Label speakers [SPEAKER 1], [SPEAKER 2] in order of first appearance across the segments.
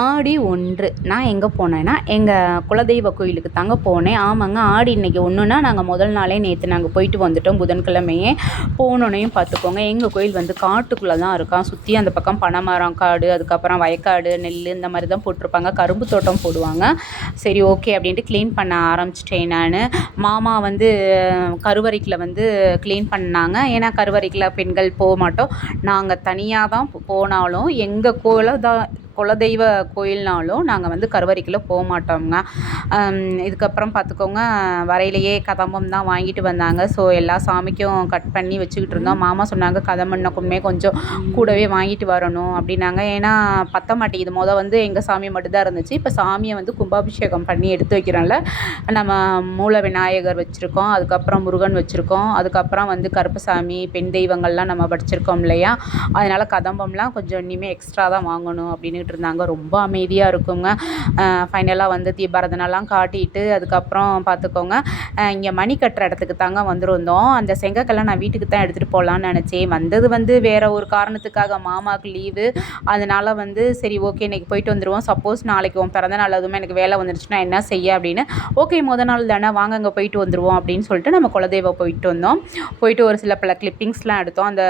[SPEAKER 1] ஆடி ஒன்று. நான் எங்கே போனேன்னா எங்கள் குலதெய்வ கோயிலுக்கு தாங்க போனேன். ஆமாங்க ஆடி இன்னைக்கு ஒன்றுனா நாங்கள் முதல் நாளே நேற்று நாங்கள் போயிட்டு வந்துட்டோம் புதன்கிழமையே. போனோன்னையும் பார்த்துக்கோங்க எங்கள் கோயில் வந்து காட்டுக்குள்ளே தான் இருக்கான் சுற்றி அந்த பக்கம் பனைமரம் காடு அதுக்கப்புறம் வயக்காடு நெல் இந்த மாதிரி தான் போட்டிருப்பாங்க. கரும்பு தோட்டம் போடுவாங்க. சரி ஓகே அப்படின்ட்டு க்ளீன் பண்ண ஆரம்பிச்சிட்டேன் நான். மாமா வந்து கருவறைக்கில் வந்து க்ளீன் பண்ணாங்க. ஏன்னா கருவறைக்கில் பெண்கள் போக மாட்டோம். நாங்கள் தனியாக தான் போனாலும் எங்கள் கோல தான் குலதெய்வ கோயில்னாலும் நாங்கள் வந்து கருவறைக்குள்ளே போக மாட்டோங்க இதுக்கப்புறம் பார்த்துக்கோங்க வரையிலேயே கதம்பம் தான் வாங்கிட்டு வந்தாங்க. ஸோ எல்லா சாமிக்கும் கட் பண்ணி வச்சுக்கிட்டு இருந்தோம். மாமா சொன்னாங்க கதம்பண்ணக்குமே கொஞ்சம் கூடவே வாங்கிட்டு வரணும் அப்படின்னாங்க. ஏன்னா பத்த மாட்டேங்குது. மொதல் வந்து எங்கள் சாமி மட்டும்தான் இருந்துச்சு. இப்போ சாமியை வந்து கும்பாபிஷேகம் பண்ணி எடுத்து வைக்கிறோம்ல நம்ம மூல விநாயகர் வச்சுருக்கோம் அதுக்கப்புறம் முருகன் வச்சுருக்கோம் அதுக்கப்புறம் வந்து கருப்பசாமி பெண் தெய்வங்கள்லாம் நம்ம படிச்சிருக்கோம் இல்லையா? அதனால் கதம்பம்லாம் கொஞ்சம் இனிமேல் எக்ஸ்ட்ரா தான் வாங்கணும் அப்படின்னு இருந்தாங்க ரொம்ப அமைதியாக இருக்குங்க. ஃபைனலாக வந்து தீபாரதனெல்லாம் காட்டிட்டு அதுக்கப்புறம் பார்த்துக்கோங்க இங்கே மணி கட்டுற இடத்துக்கு தாங்க வந்திருந்தோம். அந்த செங்கக்கெல்லாம் நான் வீட்டுக்கு தான் எடுத்துகிட்டு போகலான்னு நினச்சேன். வந்தது வந்து வேறு ஒரு காரணத்துக்காக மாமாவுக்கு லீவு. அதனால் வந்து சரி ஓகே இன்றைக்கி போயிட்டு வந்துடுவோம் சப்போஸ் நாளைக்கு உன் பிறந்த நாள் அதுவுமே எனக்கு வேலை வந்துருச்சுன்னா என்ன செய்ய அப்படின்னு. ஓகே முத நாள் தானே வாங்க அங்கே போயிட்டு வந்துடுவோம் அப்படின்னு சொல்லிட்டு நம்ம குலதெய்வம் போயிட்டு வந்தோம். போயிட்டு ஒரு சில பல கிளிப்பிங்ஸ்லாம் எடுத்தோம். அந்த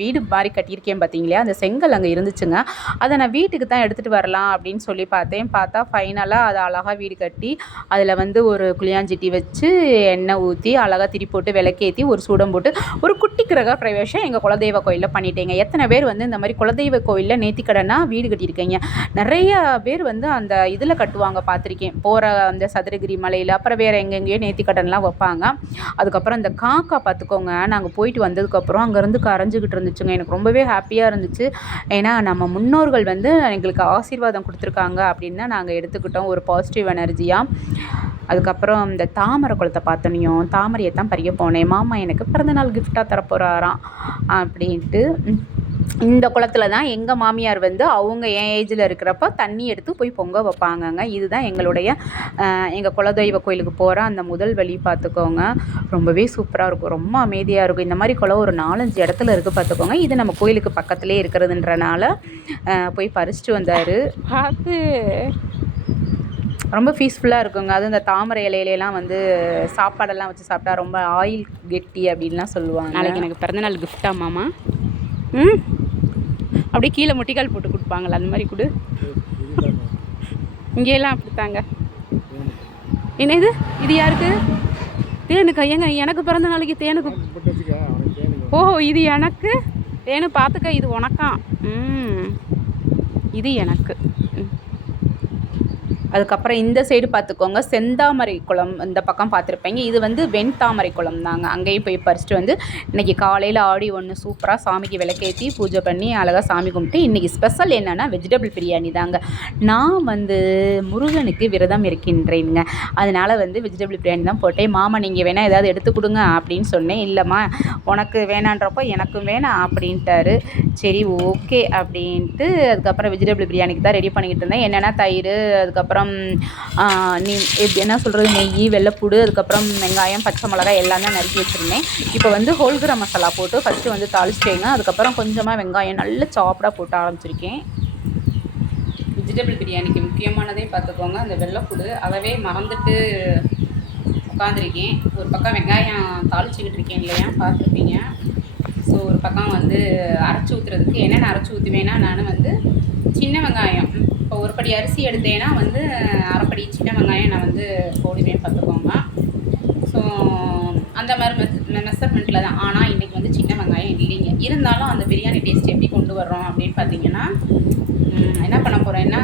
[SPEAKER 1] வீடு மாதிரி கட்டியிருக்கேன் பார்த்தீங்களா அந்த செங்கல் அங்கே இருந்துச்சுங்க. அதை நான் வீட்டுக்கு தான் எடுத்துகிட்டு வரலாம் அப்படின்னு சொல்லி பார்த்தேன். பார்த்தா ஃபைனலாக அதை அழகாக வீடு கட்டி அதில் வந்து ஒரு குளியாஞ்சட்டி வச்சு எண்ணெய் ஊற்றி அழகாக திரி போட்டு விளக்கேற்றி ஒரு சூடம் போட்டு ஒரு குட்டி கிரக பிரவேசம் எங்கள் குலதெய்வ கோயிலில் பண்ணிட்டேங்க. எத்தனை பேர் வந்து இந்த மாதிரி குலதெய்வ கோயிலில் நேர்த்திக்கடனாக வீடு கட்டியிருக்கீங்க? நிறைய பேர் வந்து அந்த இதில் கட்டுவாங்க பார்த்துருக்கேன். போகிற அந்த சதுரகிரி மலையில் அப்புறம் வேறு எங்கெங்கேயோ நேர்த்திக்கடன்லாம் வைப்பாங்க. அதுக்கப்புறம் அந்த காக்கா பார்த்துக்கோங்க. நாங்கள் போயிட்டு வந்ததுக்கப்புறம் அங்கேருந்து கரைஞ்சிக்கிட்டு இருந்துச்சுங்க. எனக்கு ரொம்பவே ஹாப்பியாக இருந்துச்சு. ஏன்னா நம்ம முன்னோர்கள் வந்து எங்களுக்கு ஆசீர்வாதம் கொடுத்துருக்காங்க அப்படின்னு தான் நாங்கள் எடுத்துக்கிட்டோம். ஒரு பாசிட்டிவ் எனர்ஜியாக அதுக்கப்புறம் இந்த தாமரை குளத்தை பார்த்தோனையும் தாமரையை தான் பறிக்க போனேன். மாமா எனக்கு பிறந்தநாள் கிஃப்டாக தரப்போகிறாராம் அப்படின்ட்டு இந்த குளத்துல தான் எங்கள் மாமியார் வந்து அவங்க என் ஏஜில் இருக்கிறப்ப தண்ணி எடுத்து போய் பொங்க வைப்பாங்கங்க. இதுதான் எங்களுடைய எங்கள் குலதெய்வ கோயிலுக்கு போகிற அந்த முதல் வழி பார்த்துக்கோங்க ரொம்பவே சூப்பராக இருக்கும். ரொம்ப அமைதியாக இருக்கும். இந்த மாதிரி குளம் ஒரு நாலஞ்சு இடத்துல இருக்குது பார்த்துக்கோங்க இது நம்ம கோயிலுக்கு பக்கத்துலேயே இருக்கிறதுன்றனால போய் பறிச்சிட்டு வந்தார். பார்த்து ரொம்ப பீஸ்ஃபுல்லாக இருக்குங்க. அதுவும் இந்த தாமரை இலையிலலாம் வந்து சாப்பாடெல்லாம் வச்சு சாப்பிட்டா ரொம்ப ஆயில் கெட்டி அப்படின்லாம் சொல்லுவாங்க. நாளைக்கு எனக்கு பிறந்தநாள் கிஃப்டா மாமா? ம். அப்படியே கீழே முட்டிக்கால் போட்டு கொடுப்பாங்களா அந்த மாதிரி கொடு. இங்கேயெல்லாம் அப்படித்தாங்க. என்ன இது? இது யாருக்கு? தேனுக்கா? ஏங்க எனக்கு பிறந்த நாளைக்கு தேனுக்கு ஓஹோ இது எனக்கு? தேனு பார்த்துக்க இது உனக்காம் ம். இது எனக்கு. அதுக்கப்புறம் இந்த சைடு பார்த்துக்கோங்க. செந்தாமரை குளம் இந்த பக்கம் பார்த்துருப்பீங்க. இது வந்து வெண்தாமரை குளம் தாங்க. அங்கேயும் போய் பறிச்சுட்டு வந்து இன்றைக்கி காலையில் ஆடி ஒன்று சூப்பராக சாமிக்கு விளக்கேற்றி பூஜை பண்ணி அழகாக சாமி கும்பிட்டு இன்றைக்கி ஸ்பெஷல் என்னென்னா வெஜிடபிள் பிரியாணி தாங்க. நான் வந்து முருகனுக்கு விரதம் இருக்கின்றேனுங்க. அதனால் வந்து வெஜிடபிள் பிரியாணி தான் போட்டேன். மாமா நீங்கள் வேணால் ஏதாவது எடுத்து கொடுங்க அப்படின்னு சொன்னேன். இல்லைம்மா உனக்கு வேணான்றப்போ எனக்கும் வேணாம் அப்படின்ட்டாரு. சரி ஓகே அப்படின்ட்டு அதுக்கப்புறம் வெஜிடபிள் பிரியாணிக்கு தான் ரெடி பண்ணிக்கிட்டு இருந்தேன். என்னென்னா தயிர் அதுக்கப்புறம் அதுக்கப்புறம் நீ எப்படி என்ன சொல்கிறது நெய் வெள்ளைப்பூடு அதுக்கப்புறம் வெங்காயம் பச்சை மிளகாய் எல்லாமே நறுக்கி வச்சுருந்தேன். இப்போ வந்து ஹோல்கிரா மசாலா போட்டு ஃபஸ்ட்டு வந்து தாளிச்சிட்டேங்க. அதுக்கப்புறம் கொஞ்சமாக வெங்காயம் நல்ல சாப்பிடாக போட்டு ஆரம்பிச்சிருக்கேன். வெஜிடபிள் பிரியாணிக்கு முக்கியமானதையும் பார்த்துக்கோங்க. அந்த வெள்ளைப்பூடு அதவே மறந்துட்டு உட்காந்துருக்கேன் ஒரு பக்கம் வெங்காயம் தாளிச்சிக்கிட்டு இருக்கேன் இல்லையா பார்த்துருப்பீங்க. ஸோ ஒரு பக்கம் வந்து அரைச்சி ஊற்றுறதுக்கு என்னென்ன அரைச்சி ஊற்றுவேன்னா நான் வந்து சின்ன வெங்காயம் இப்போ ஒரு படி அரிசி எடுத்தேன்னா வந்து அரைப்படி சின்ன வெங்காயம் நான் வந்து போடுவேன் பார்த்துக்கோங்க. ஸோ அந்த மாதிரி மெஸ் மெஷர்மெண்ட்டில் தான். ஆனால் இன்றைக்கி வந்து சின்ன வெங்காயம் இல்லைங்க. இருந்தாலும் அந்த பிரியாணி டேஸ்ட் எப்படி கொண்டு வர்றோம் அப்படின்னு பார்த்தீங்கன்னா என்ன பண்ண போகிறேன்னா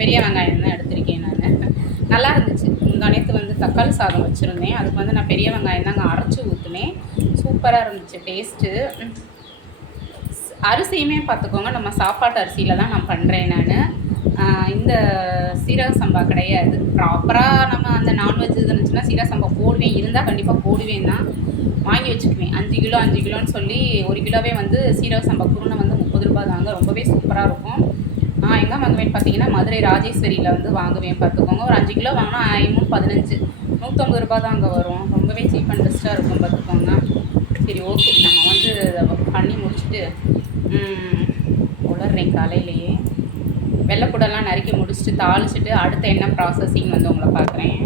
[SPEAKER 1] பெரிய வெங்காயம் தான் எடுத்திருக்கேன் நான். நல்லா இருந்துச்சு. நேற்று வந்து தக்காளி சாதம் வச்சுருந்தேன். அதுக்கு வந்து நான் பெரிய வெங்காயம் தாங்க அரைச்சி ஊற்றுனேன் சூப்பராக இருந்துச்சு டேஸ்ட்டு அரிசியுமே பார்த்துக்கோங்க. நம்ம சாப்பாட்டு அரிசியில் தான் நான் பண்ணுறேன் நான். இந்த சீரக சம்பா கிடையாது. ப்ராப்பராக நம்ம அந்த நான்வெஜ் இருந்துச்சுன்னா சீரக சம்பா போடுவேன். இருந்தால் கண்டிப்பாக போடுவேன் தான். வாங்கி வச்சுக்குவேன். அஞ்சு கிலோ அஞ்சு கிலோன்னு சொல்லி ஒரு கிலோவே வந்து சீரக சம்பா குருணை வந்து முப்பது ரூபா தாங்க. ரொம்பவே சூப்பராக இருக்கும். நான் எங்கே வாங்குவேன் பார்த்தீங்கன்னா மதுரை ராஜேஸ்வரியில் வந்து வாங்குவேன் பார்த்துக்கோங்க. ஒரு அஞ்சு கிலோ வாங்கினா ஐநூறு பதினஞ்சு நூற்றம்பது ரூபா தான் அங்கே வரும். ரொம்பவே சீப் அண்ட் பெஸ்ட்டாக இருக்கும் பார்த்துக்கோங்க. சரி ஓகே நம்ம வந்து பண்ணி முடிச்சுட்டு உளர்றேன் காலையிலேயே. வெள்ளைப்பூடெல்லாம் நறுக்கி முடிச்சுட்டு தாளிச்சிட்டு அடுத்த என்ன ப்ராசஸிங் வந்து உங்களை பார்க்குறேன்.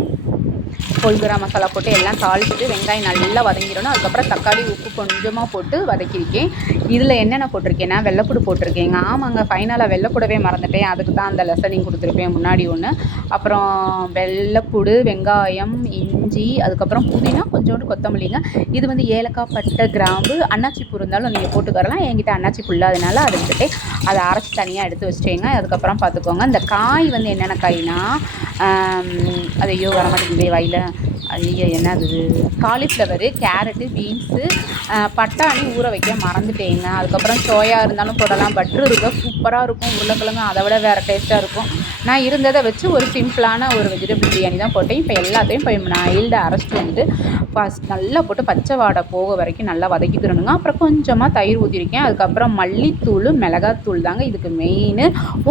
[SPEAKER 1] கொல்கரா மசாலா போட்டு எல்லாம் தாளிச்சிட்டு வெங்காயம் நல்லா வதங்கிடணும். அதுக்கப்புறம் தக்காளி உப்பு கொஞ்சமாக போட்டு வதக்கியிருக்கேன் இதில் என்னென்ன போட்டிருக்கேன்னா வெள்ளைப்பூடு போட்டிருக்கேங்க ஆமாங்க ஃபைனலாக வெள்ளைப்பூடவே மறந்துட்டேன். அதுக்கு தான் அந்த லெசனிங் கொடுத்துருப்பேன் முன்னாடி ஒன்று அப்புறம் வெள்ளைப்பூடு வெங்காயம் இஞ்சி அதுக்கப்புறம் புதினா கொஞ்சோண்டு கொத்தமல்லிங்க. இது வந்து ஏலக்காய் பட்டை கிராம்பு அன்னாச்சி பூ இருந்தாலும் நீங்கள் போட்டுக்கறலாம் என்கிட்ட அன்னாச்சி பூ இல்லாதனால அதை விட்டுட்டு அதை அரைச்சி தனியாக எடுத்து வச்சிட்டேங்க. அதுக்கப்புறம் பார்த்துக்கோங்க. இந்த காய் வந்து என்னென்ன காய்னா அது ஐயோ வர மாட்டேங்குது காலையில் ஐயோ என்னது? காலிஃப்ளவரு கேரட்டு பீன்ஸு பட்டாணி ஊற வைக்க மறந்துட்டேங்க. அதுக்கப்புறம் சோயா இருந்தாலும் போடலாம் பட்ரு இருக்கும். சூப்பராக இருக்கும். உருளைக்கிழங்கு அதை விட வேறு டேஸ்ட்டாக இருக்கும். நான் இருந்ததை வச்சு ஒரு சிம்பிளான ஒரு வெஜிடபிள் பிரியாணி தான் போட்டேன். இப்போ எல்லாத்தையும் போய் நான் ஈல்டு அரைச்சிட்டு வந்து ஃபஸ்ட் நல்லா போட்டு பச்சை வாடை போக வரைக்கும் நல்லா வதக்கிக்கிறணுங்க அப்புறம் கொஞ்சமாக தயிர் ஊற்றிருக்கேன் அதுக்கப்புறம் மல்லித்தூள் மிளகாத்தூள் தாங்க இதுக்கு மெயின்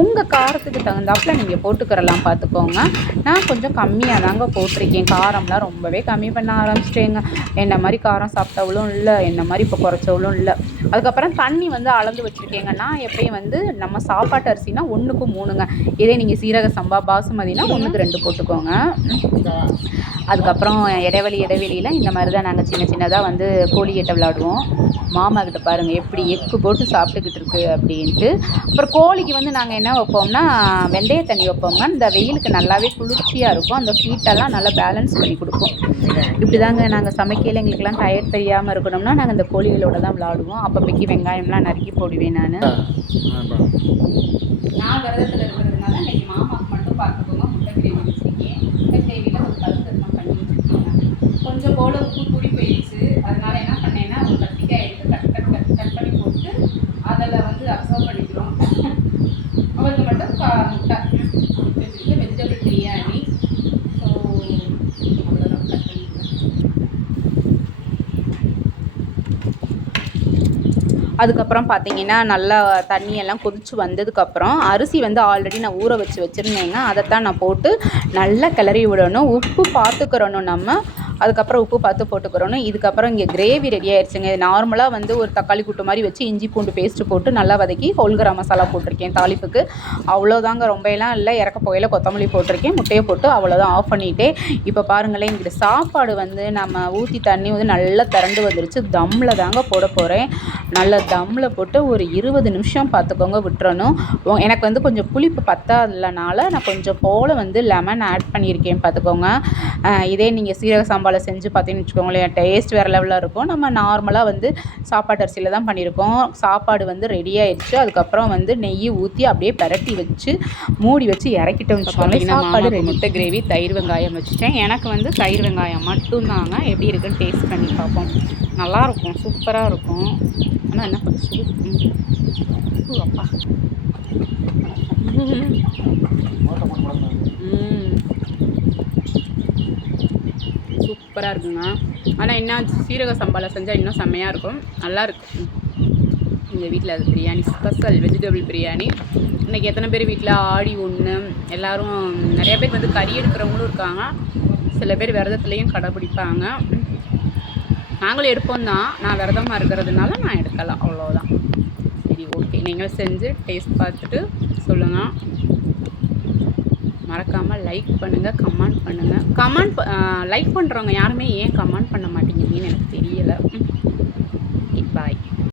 [SPEAKER 1] உங்கள் காரத்துக்கு தகுந்தாப்புல நீங்கள் போட்டுக்கிறலாம் பார்த்துக்கோங்க நான் கொஞ்சம் கம்மியாக தாங்க போட்டிருக்கேன். காரம்லாம் ரொம்பவே கம்மி பண்ண ஆரம்பிச்சிட்டேங்க. என்ன மாதிரி காரம் சாப்பிட்டவளும் இல்லை என்ன மாதிரி இப்போ குறைச்சவளும் இல்லை. அதுக்கப்புறம் தண்ணி வந்து அளந்து வச்சுருக்கேங்க. எப்பயும் வந்து நம்ம சாப்பாட்டு அரிசினா ஒன்றுக்கு மூணுங்க. இதே நீங்கள் சீரக சம்பா பாசுமதினா ஒன்றுக்கு ரெண்டு போட்டுக்கோங்க. அதுக்கப்புறம் இடைவெளி இடைவெளியில் இந்த மாதிரி தான் நாங்கள் சின்ன சின்னதாக வந்து கோழிகிட்ட விளாடுவோம் மாமா கிட்ட பாருங்கள் எப்படி எக்கு போட்டு சாப்பிட்டுக்கிட்டு இருக்கு அப்படின்ட்டு. அப்புறம் கோழிக்கு வந்து நாங்கள் என்ன வைப்போம்னா வெந்தய தண்ணி வைப்போங்க இந்த வெயிலுக்கு நல்லாவே குளிர்ச்சியாக இருக்கும். அந்த ஹீட்டெல்லாம் நல்லா பேலன்ஸ் பண்ணி கொடுக்கும். இப்படி தாங்க நாங்கள் சமைக்கையில் எங்களுக்கெல்லாம் டயர் தெரியாமல் இருக்கணும்னா நாங்கள் இந்த கோழிகளோட தான் விளாடுவோம் அப்பப்போக்கி வெங்காயம்லாம் நறுக்கி போடுவேன் நான். நான் விரதத்தில் இருக்கிறதுனால இன்னைக்கு மாமாக்கு மட்டும் பார்த்துக்கோங்க முட்டை கிரேவி வச்சுருக்கேன் முட்டை கிரேவியில் ஒரு கருத்து பண்ணி வச்சுருக்கேன் கொஞ்சம் போல உப்பு கூடி போயிடுச்சு அதனால என்ன பண்ணேன்னா ஒரு கத்திக்காய் எடுத்து கட் கட் கட் கட் பண்ணி போட்டு அதில் வந்து அப்சர்வ் பண்ணிக்கிறோம் அவருக்கு மட்டும் கா முட்டை வெஜிடபிள் பிரியாணி ஸோ அவ்வளோதான் கட் பண்ணிக்கிறேன் அதுக்கப்புறம் பார்த்தீங்கன்னா நல்லா தண்ணியெல்லாம் கொதித்து வந்ததுக்கப்புறம் அரிசி வந்து ஆல்ரெடி நான் ஊற வச்சு வச்சுருந்தேங்க. அதைத்தான் நான் போட்டு நல்லா கிளறி விடணும். உப்பு பார்த்துக்கிறணும் நம்ம. அதுக்கப்புறம் உப்பு பார்த்து போட்டுக்கிறணும் இதுக்கப்புறம் இங்கே கிரேவி ரெடி ஆயிடுச்சுங்க. நார்மலாக வந்து ஒரு தக்காளி கூட்டு மாதிரி வச்சு இஞ்சி பூண்டு பேஸ்ட்டு போட்டு நல்லா வதக்கி ஹோல்கரா மசாலா போட்டிருக்கேன் தாளிப்புக்கு. அவ்வளோதாங்க ரொம்ப எல்லாம் இல்லை. இறக்க புகையில் கொத்தமல்லி போட்டிருக்கேன். முட்டையை போட்டு அவ்வளோதான் ஆஃப் பண்ணிட்டே இப்போ பாருங்களேன் இங்கிட்ட சாப்பாடு வந்து நம்ம ஊற்றி தண்ணி வந்து நல்லா திரண்டு வந்துருச்சு. தம்மில் தாங்க போட போகிறேன் நல்லா தம்மில் போட்டு ஒரு இருபது நிமிஷம் பார்த்துக்கோங்க விட்டுறணும். எனக்கு வந்து கொஞ்சம் புளிப்பு பத்தாதனால நான் கொஞ்சம் போல் வந்து லெமன் ஆட் பண்ணியிருக்கேன் பார்த்துக்கோங்க இதே நீங்கள் சீரக சாம்பாவில் செஞ்சு பார்த்தீங்கன்னு வச்சுக்கோங்களேன் டேஸ்ட் வேறு லெவலில் இருக்கும். நம்ம நார்மலாக வந்து சாப்பாட்டு அரிசியில் தான் பண்ணியிருக்கோம். சாப்பாடு வந்து ரெடி ஆயிடுச்சு. அதுக்கப்புறம் வந்து நெய் ஊற்றி அப்படியே பிரட்டி வச்சு மூடி வச்சு இறக்கிட்டோம்னு வச்சுக்கோங்களேன். சாப்பாடு முட்டை கிரேவி தயிர் வெங்காயம் வச்சுட்டேன். எனக்கு வந்து தயிர் வெங்காயம் மட்டும்தாங்க. எப்படி இருக்குன்னு டேஸ்ட் பண்ணி பார்ப்போம். நல்லாயிருக்கும் சூப்பராக இருக்கும். ஆனால் என்ன. ஊ, அப்பா. ம். சூப்பராக இருக்குங்க. ஆனால் என்ன சீரக சம்பாவில் செஞ்சால் இன்னும் செம்மையாக இருக்கும். நல்லாயிருக்கும் எங்கள் வீட்டில் அது பிரியாணி ஸ்பெஷல் வெஜிடபிள் பிரியாணி. இன்றைக்கி எத்தனை பேர் வீட்டில் ஆடி ஒன்று எல்லோரும் நிறைய பேர் வந்து கறி எடுக்கிறவங்களும் இருக்காங்க. சில பேர் விரதத்துலேயும் கடைப்பிடிப்பாங்க நாங்களும் எடுப்போம் தான். நான் விரதமாக இருக்கிறதுனால நான் எடுக்கலாம். அவ்வளோதான் சரி ஓகே நீங்கள் செஞ்சு டேஸ்ட் பார்த்துட்டு சொல்லுங்கள் மறக்காமல் லைக் பண்ணுங்கள் கமெண்ட் பண்ணுங்கள் கமெண்ட் லைக் பண்ணுறவங்க யாருமே ஏன் கமெண்ட் பண்ண மாட்டேங்கிறீங்கன்னு எனக்கு தெரியலை.